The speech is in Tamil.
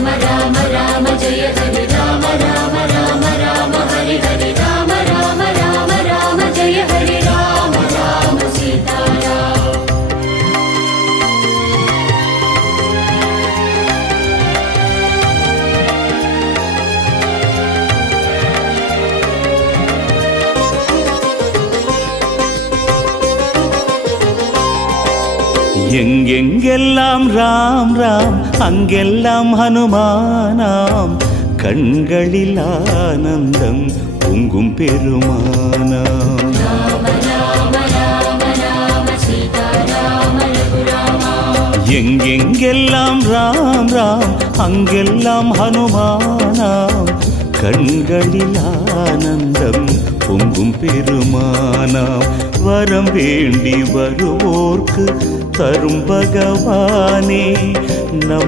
राम राम राम जय हरे राम राम राम राम हरे हरे राम राम राम राम जय हरे राम राम सीताराम எங்கெங்கெல்லாம் ராம் ராம் அங்கெல்லாம் ஹனுமானாம் கண்களில் ஆனந்தம் பொங்கும் பெருமானாம் எங்கெங்கெல்லாம் ராம் ராம் அங்கெல்லாம் ஹனுமானாம் கண்களில் ஆனந்தம் பொங்கும் பெருமானாம் வரம் வேண்டி வருவோர்க்கு தரும் பகவானே நம்